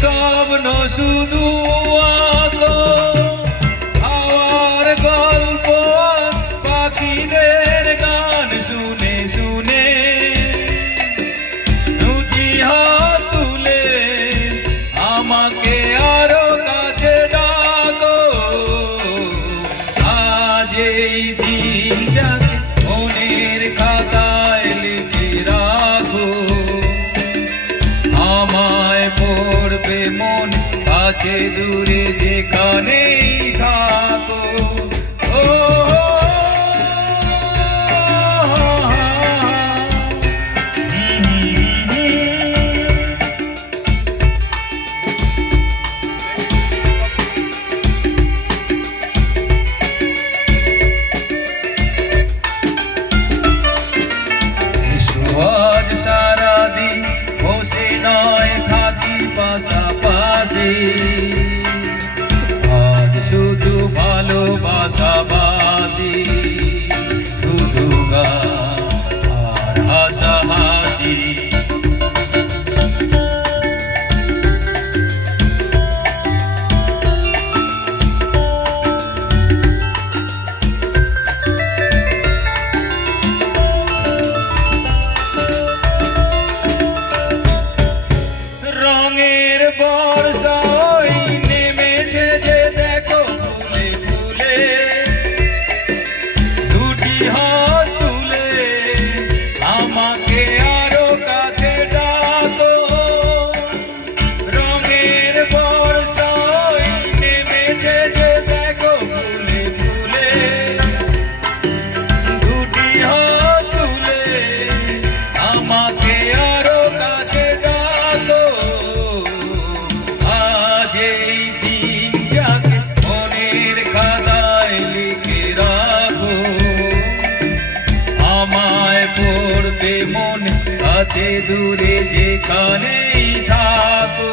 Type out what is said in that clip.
স্বপ্ন শুধু আঁকো, হাওয়ার গল্প পাখিদের গান শুনে শুনে, দুটি হাত তুলে আমাকে আরো কাছে ডাকো। আজ এই দিনটাকে মনের খাতায় লিখে রাখো, আমায় পড়বে মন কাছে দূরে যেখানেই থাকো। ও আজ সারাদিন বসে নয় থাকি পাশাপাশি, আজ শুধু ভালোবাসাবাসি, শুধু গান আর হাসাহাসি। রঙের বর্ষা ওই নেমেছে যে দেখো ফুলে ফুলে, দুটি হাত তুলে আমাকে আরো কাছে ডাকো। রঙের বর্ষা ওই নেমেছে যে দেখো ফুলে ফুলে, দুটি হাত তুলে আমাকে আরো কাছে ডাকো। আজ এই দিনটাকে মনের খাতায় লিখে রাখো, আমায় পড়বে মন কাছে দূরে যেখানেই থাকো।